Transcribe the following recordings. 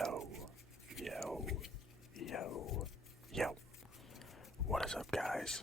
Yo, yo, yo, yo. What is up, guys?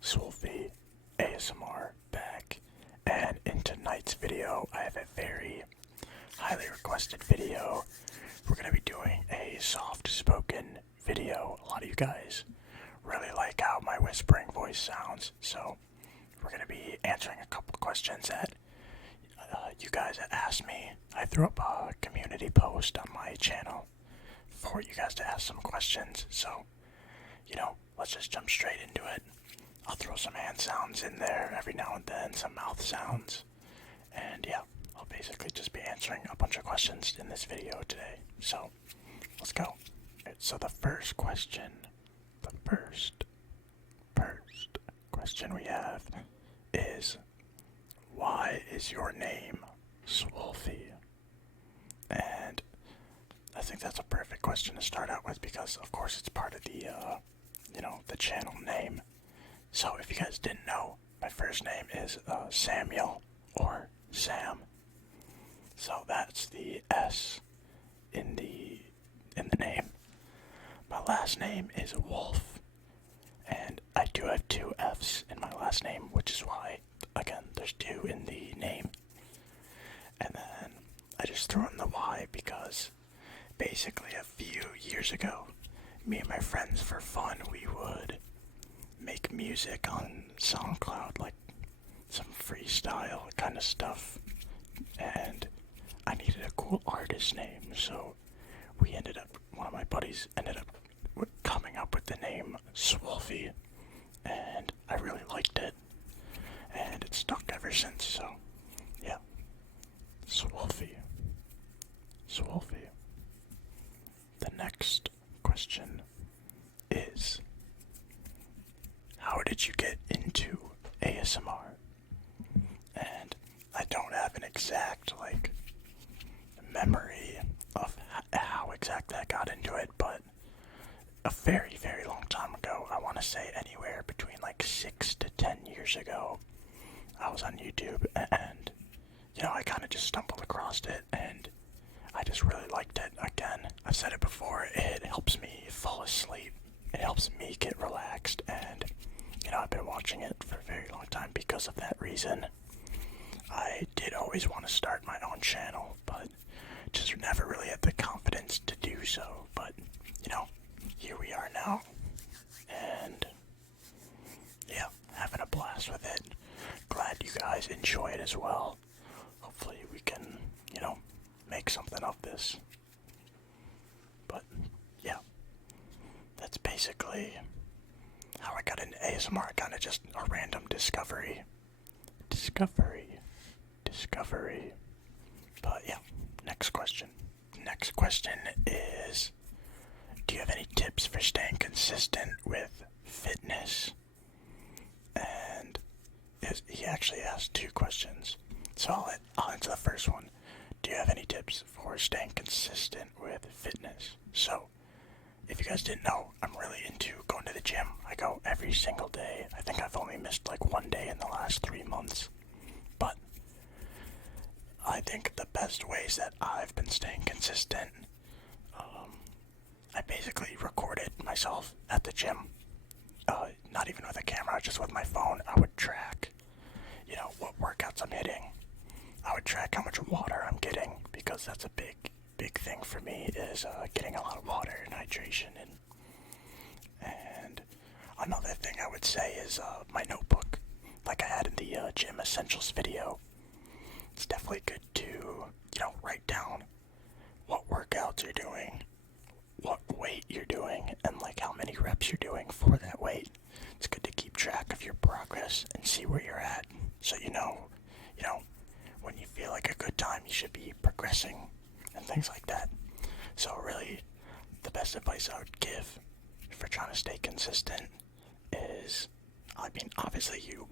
Swolfie ASMR back, and in tonight's video, I have a very highly requested video. We're going to be doing a soft-spoken video. A lot of you guys really like how my whispering voice sounds, so we're going to be answering a couple questions that you guys had asked me. I threw up a community post on my channel for you guys to ask some questions, so, let's just jump straight into it. I'll throw some hand sounds in there every now and then, some mouth sounds, and yeah, I'll basically just be answering a bunch of questions in this video today, so let's go. Right, so the first question we have is, why is your name Swolfie? And I think that's a perfect question to start out with because, of course, it's part of the, the channel name. So if you guys didn't know, my first name is Samuel, or Sam. So that's the S in the name. My last name is Wolf, and I do have two F's in my last name, which is why, again, there's two in the name. And then I just threw in the Y because basically a few years ago, me and my friends, for fun, we would make music on SoundCloud, like some freestyle kind of stuff, and I needed a cool artist name, so one of my buddies ended up coming up with the name Swolfie, and I really liked it, and it's stuck ever since, so yeah, Swolfie. The next question is, how did you get into ASMR? And I don't have an exact, memory of how exactly I got into it, but a very, very long time ago, I want to say anywhere between 6 to 10 years ago, I was on YouTube, and, I kind of just stumbled across it, and I just really liked it. Again, I've said it before, it helps me fall asleep, it helps me get relaxed, and, I've been watching it for a very long time because of that reason. I did always want to start my own channel, but just never really had the confidence to do so, but, here we are now, and, yeah, having a blast with it. Glad you guys enjoy it as well. Hopefully we can, make something of this. But, yeah, that's basically how I got into ASMR, kind of just a random discovery. But, yeah, next question. Next question is, do you have any tips for staying consistent with fitness? And he actually asked two questions, so I'll answer the first one. Do you have any tips for staying consistent with fitness? So, if you guys didn't know, I'm really into going to the gym. I go every single day. I think I've only missed one day in the last 3 months. But I think the best ways that I've been staying consistent, I basically recorded myself at the gym. Not even with a camera, just with my phone. I would track, what workouts I'm hitting. I would track how much water I'm getting, because that's a big thing for me, is getting a lot of water and hydration. And another thing I would say is my notebook, like I had in the gym essentials video. It's definitely good to, write down what workouts you're doing, what weight you're doing, and how many reps you're doing for that weight. It's good to keep track of your progress and see where you're at, so when you feel like a good time, you should be progressing and things like that. So really, the best advice I would give for trying to stay consistent is, obviously you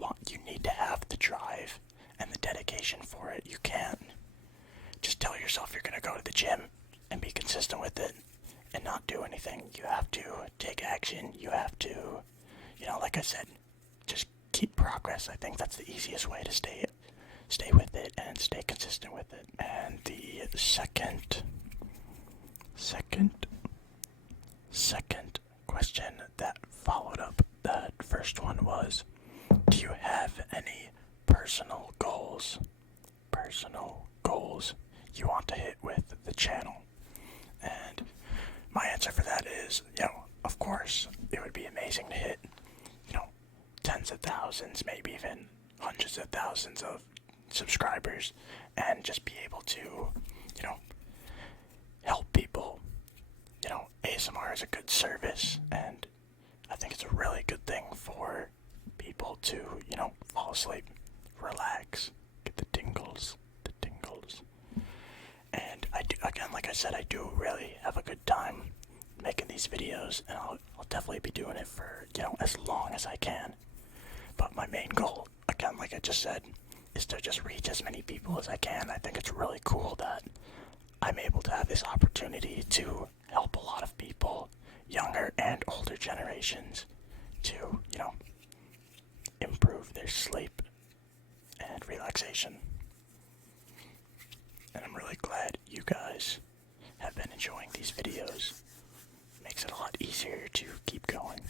need to have the drive and the dedication for it. You can't just tell yourself you're going to go to the gym and be consistent with it and not do anything. You have to take action. You have to, like I said, just keep progress. I think that's the easiest way to stay with it and stay consistent with it. And the second second question that followed up that first one was, do you have any personal goals? Personal goals you want to hit with the channel? And my answer for that is, of course, it would be amazing to hit, tens of thousands, maybe even hundreds of thousands of subscribers and just be able to, help people. ASMR is a good service, and I think it's a really good thing for people to, fall asleep, relax, get the tingles. And I do, again, like I said, I do really have a good time making these videos, and I'll definitely be doing it for, as long as I can. But my main goal, again, like I just said, is to just reach as many people as I can. I think it's really cool that I'm able to have this opportunity to help a lot of people, younger and older generations, to, improve their sleep and relaxation. And I'm really glad you guys have been enjoying these videos. It makes it a lot easier to keep going.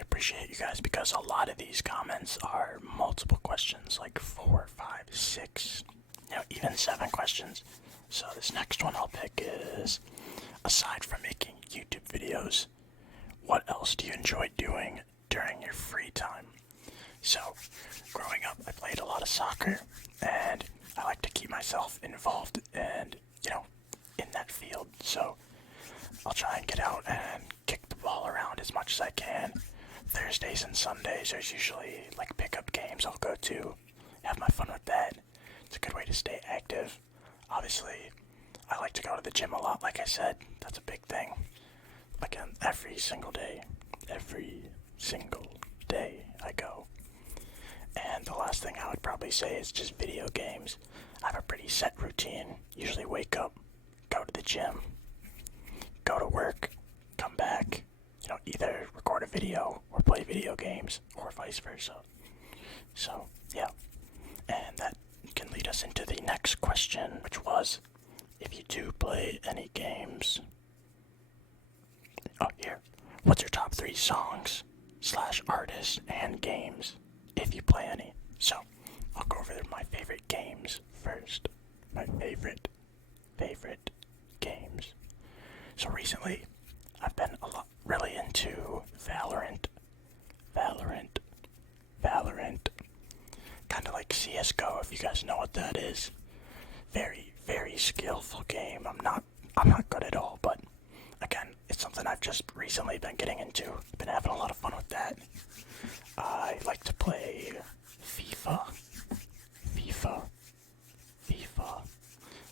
Appreciate you guys, because a lot of these comments are multiple questions, like 4, 5, 6, even 7 questions. So this next one I'll pick is, aside from making YouTube videos, what else do you enjoy doing during your free time? So growing up, I played a lot of soccer, and I like to keep myself involved and, in that field. So I'll try and get out and kick the ball around as much as I can. Thursdays and Sundays, there's usually like pickup games I'll go to, have my fun with that. It's a good way to stay active. Obviously, I like to go to the gym a lot, like I said, that's a big thing. Again, every single day I go. And the last thing I would probably say is just video games. I have a pretty set routine, usually wake up, go to the gym, go to work, come back, either record a video or play video games, or vice versa. So, yeah. And that can lead us into the next question, which was, if you do play any games... Oh, here. What's your top 3 songs / artists and games, if you play any? So, I'll go over my favorite games first. My favorite games. So recently, I've been really into Valorant. Kind of like CSGO, if you guys know what that is. Very, very skillful game. I'm not good at all, but again, it's something I've just recently been getting into. Been having a lot of fun with that. I like to play FIFA.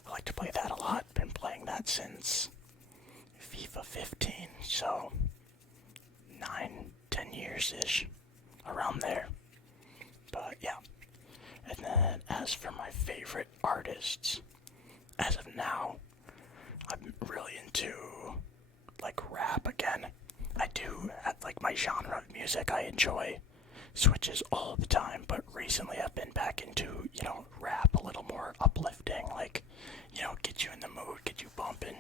I like to play that a lot. Been playing that since FIFA 15, so 9-10 years-ish, around there. But yeah. And then as for my favorite artists, as of now, I'm really into like rap again. I do have like my genre of music I enjoy switches all the time, but recently I've been back into, rap, a little more uplifting, like, get you in the mood, get you bumping,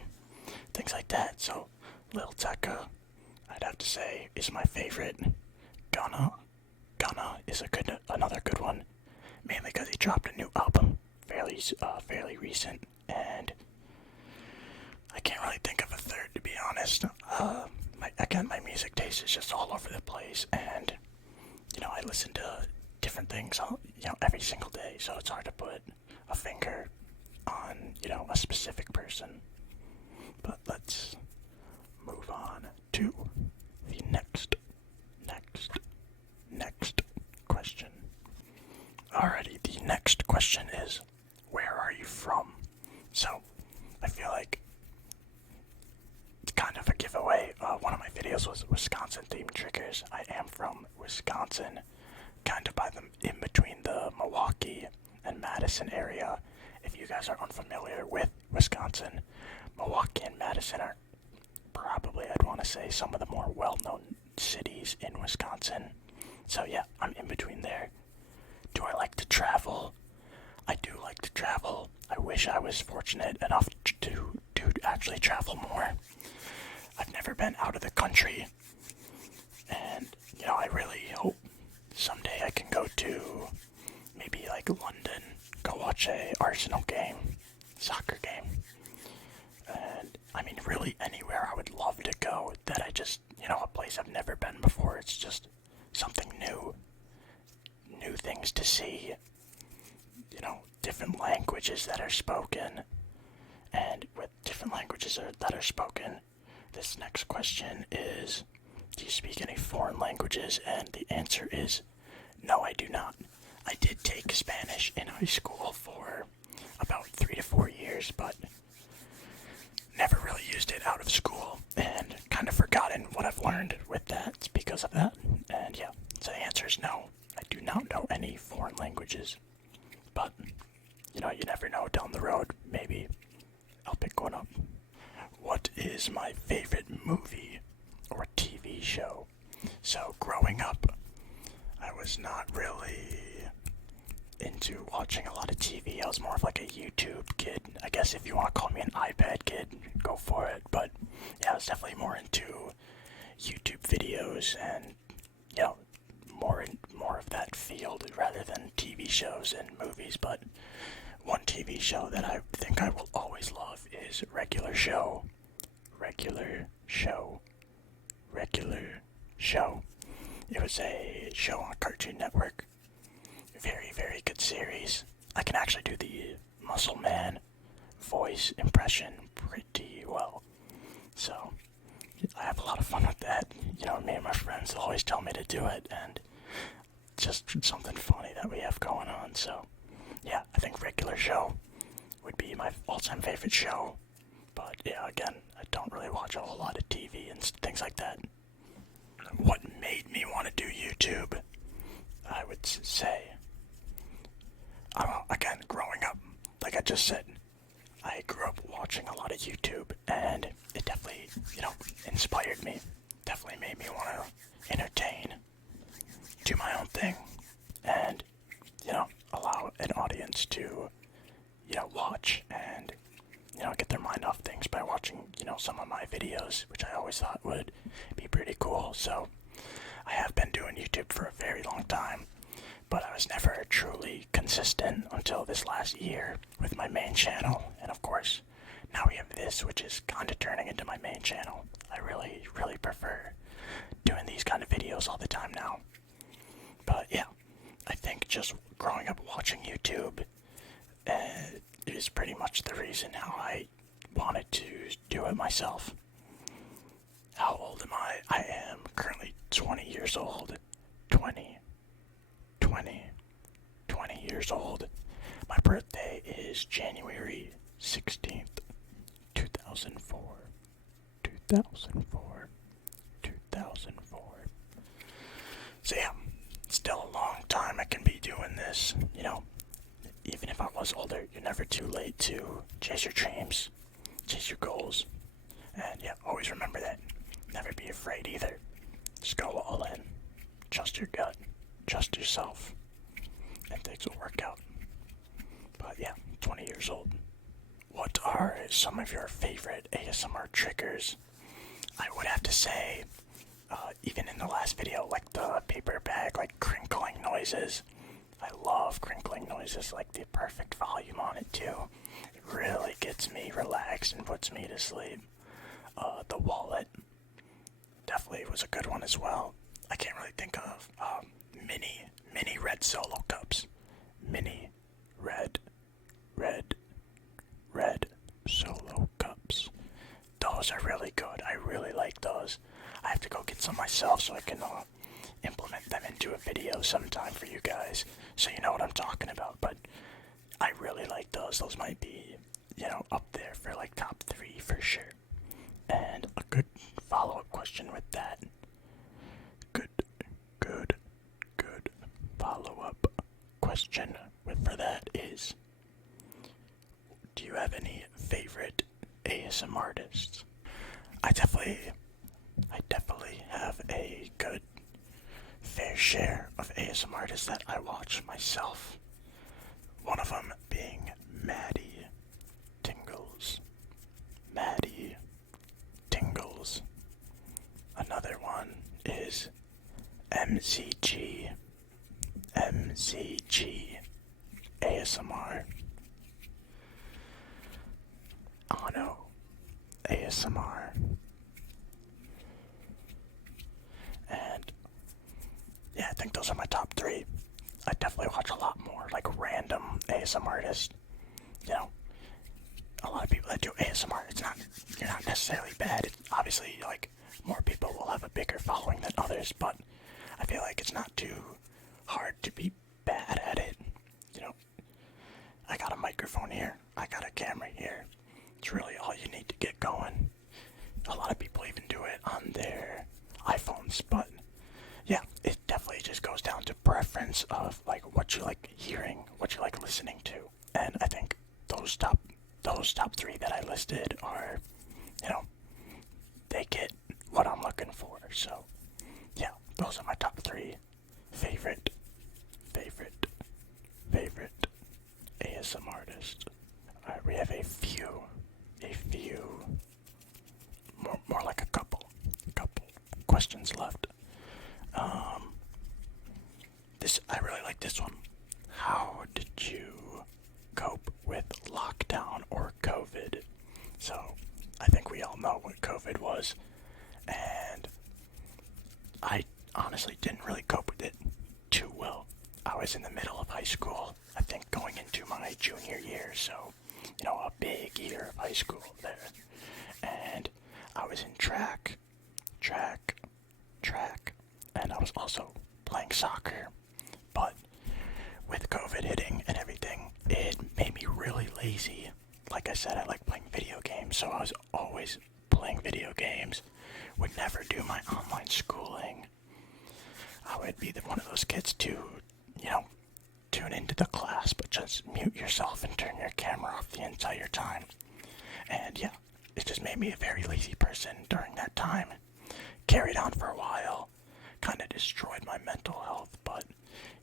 things like that. So Lil Tecca, I'd have to say, is my favorite. Gunna is another good one, mainly because he dropped a new album, fairly recent, and I can't really think of a third, to be honest. My music taste is just all over the place, and I listen to different things, every single day, so it's hard to put a finger on, a specific person. But let's move on to the next question. Alrighty, the next question is, where are you from? So, I feel like it's kind of a giveaway. One of my videos was Wisconsin-themed triggers. I am from Wisconsin, kind of in between the Milwaukee and Madison area. If you guys are unfamiliar with Wisconsin, Milwaukee and Madison are probably, I'd want to say, some of the more well-known cities in Wisconsin. So yeah, I'm in between there. Do I like to travel? I do like to travel. I wish I was fortunate enough to actually travel more. I've never been out of the country, and I really hope someday I can go to maybe like London, go watch a Arsenal game, soccer game, and I mean really anywhere I would love to go that I just, a place I've never been before. It's just something new things to see, different languages that are spoken, and with different languages that are spoken, this next question is, do you speak any foreign languages? And the answer is, no, I do not. I did take Spanish in high school for about 3 to 4 years, but never really used it out of school, and kind of forgotten what I've learned with that because of that. And yeah, so the answer is no. I do not know any foreign languages, but you never know, down the road, maybe I'll pick one up. What is my favorite movie or TV show? So growing up, I was not really into watching a lot of TV. I was more of like a YouTube kid. I guess if you want to call me an iPad kid, go for it. But yeah, I was definitely more into YouTube videos and more of that field rather than TV shows and movies. But one TV show that I think I will always love is Regular Show. Regular Show. Regular Show. It was a show on Cartoon Network. Very, very good series. I can actually do the Muscle Man voice impression pretty well. So, I have a lot of fun with that. Me and my friends always tell me to do it, and just something funny that we have going on. So, yeah, I think Regular Show would be my all-time favorite show. But yeah, again, I don't really watch a whole lot of TV and things like that. What made me want to do YouTube? I would say, I don't know, again, growing up, like I just said, I grew up watching a lot of YouTube, and it definitely, inspired me. Definitely made me want to entertain, do my own thing, and, allow an audience to, watch and, get their mind off things by watching, some of my videos, which I always thought would be pretty cool. So I have been doing YouTube for a very long time, but I was never truly consistent until this last year with my main channel. And of course, now we have this, which is kind of turning into my main channel. I really, really prefer doing these kind of videos all the time now. But yeah, I think just growing up watching YouTube is pretty much the reason how I wanted to do it myself. How old am I? I am currently 20 years old. 20 years old. My birthday is January 16th, 2004. 2004. So yeah, still a long time I can be doing this. Even if I was older, you're never too late to chase your dreams, chase your goals. And yeah, always remember that. Never be afraid either. Just go all in. Trust your gut. Trust yourself. And things will work out. But yeah, 20 years old. What are some of your favorite ASMR triggers? I would have to say, even in the last video, like the paper bag, like crinkling noises. I love crinkling noises, like the perfect volume on it too. It really gets me relaxed and puts me to sleep. The wallet definitely was a good one as well. I can't really think of mini red solo cups. Mini red solo cups. Those are really good. I really like those. I have to go get some myself so I can implement them into a video sometime for you guys, so you know what I'm talking about. But I really like those. Those might be, up there for like top 3 for sure. And a good follow-up question with that. Good follow-up question for that is, do you have any favorite ASMR artists. I definitely have a good fair share of ASMR artists that I watch myself. One of them being Maddie Tingles. Maddie Tingles. Another one is MCG. MCG ASMR. Ano ASMR. And yeah, I think those are my top three. I definitely watch a lot more like random ASMR artists. You know, a lot of people that do ASMR, you're not necessarily bad. Obviously, like, more people will have a bigger following than others, but I feel like it's not too hard to be bad at it. You know, I got a microphone here, I got a camera here. It's really all you need to get going. A lot of people even do it on their iPhones, but yeah, it definitely just goes down to preference of like what you like hearing, what you like listening to. And I think those top three that I listed are, you know, they get what I'm looking for. So yeah, those are my top three favorite ASMR artists. Alright, we have a few, more like a couple questions left. I really like this one. How did you cope with lockdown or COVID? So, I think we all know what COVID was, and I honestly didn't really cope with it too well. I was in the middle of high school, I think going into my junior year, so, you know, a big year of high school there. And I was in track, and I was also playing soccer. But with COVID hitting and everything, it made me really lazy. Like I said, I like playing video games, so I was always playing video games. Would never do my online schooling. I would be one of those kids to, you know, tune into the class, but just mute yourself and turn your camera off the entire time. And yeah, it just made me a very lazy person during that time. Carried on for a while, kind of destroyed my mental health, but,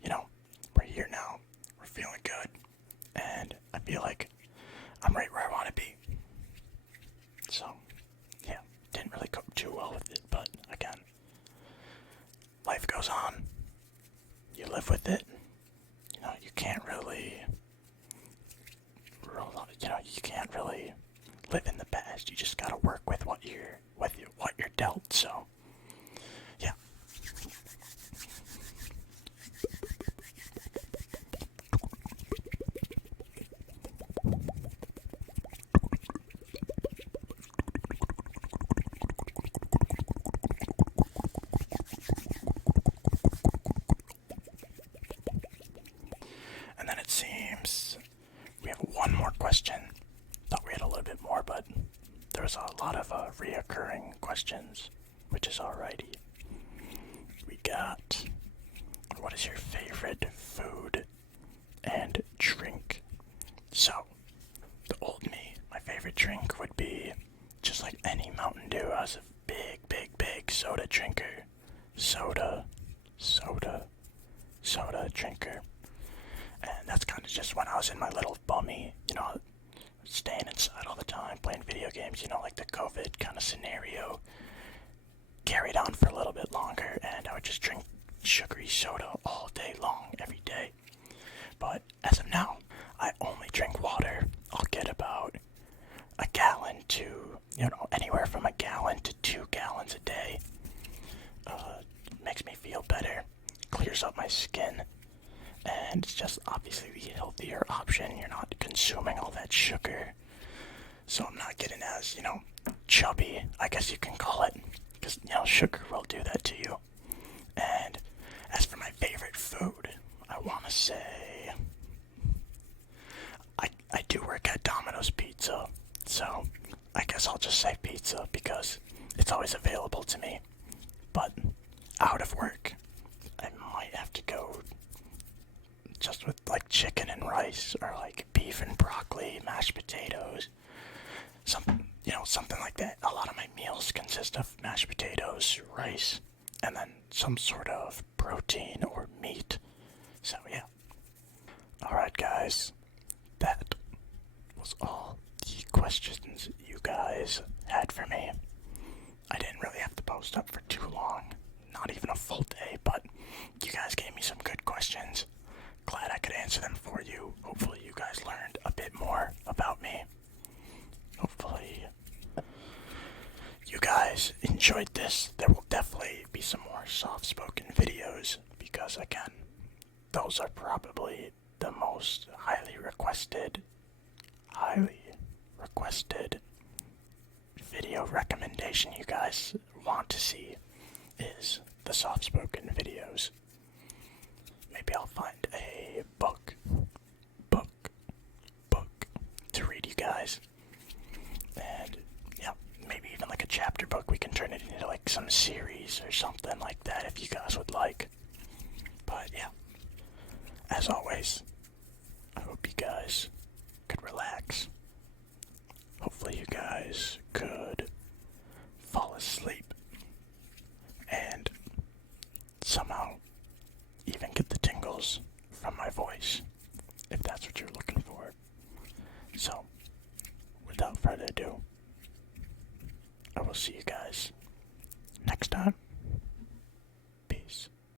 you know, we're here now, we're feeling good, and I feel like I'm right where I want to be. So, yeah, didn't really cope too well with it, but again, life goes on, you live with it, you know, you can't really live in the past, you just gotta work with what you're dealt, so, yeah. And then it seems we have one more question. Thought we had a little bit more, but there was a lot of reoccurring questions, which is alrighty. We got, what is your favorite food and drink? So, the old me, my favorite drink would be just like any Mountain Dew. I was a big soda drinker. Soda drinker. And that's kind of just when I was in my little bummy, you know, staying inside all the time, playing video games, you know, like the COVID kind of scenario. Carried on for a little bit longer, and I would just drink sugary soda all day long, every day. But as of now, I only drink water. I'll get about a gallon to, you know, anywhere from a gallon to 2 gallons a day. Makes me feel better, clears up my skin, and it's just obviously the healthier option. You're not consuming all that sugar, so I'm not getting as, you know, chubby, I guess you can call it, because, you know, sugar will do that to you. And as for my favorite food, I want to say I do work at Domino's Pizza, so I guess I'll just say pizza because it's always available to me. But out of work, I might have to go just with like chicken and rice, or like beef and broccoli, mashed potatoes. something like that. A lot of my meals consist of mashed potatoes, rice, and then some sort of protein or meat. So yeah. Alright guys, that was all the questions you guys had for me. I didn't really have to post up for too long, not even a full day, but you guys gave me some good questions. Glad I could answer them for you. Hopefully you guys learned a bit more about me. Hopefully you guys enjoyed this. There will definitely be some more soft-spoken videos because, again, those are probably the most highly requested video recommendation you guys want to see is the soft-spoken videos. Maybe I'll find a book to read you guys. And yeah, maybe even like a chapter book. We can turn it into like some series or something like that if you guys would like. But yeah, as always, I hope you guys could relax. Hopefully you guys could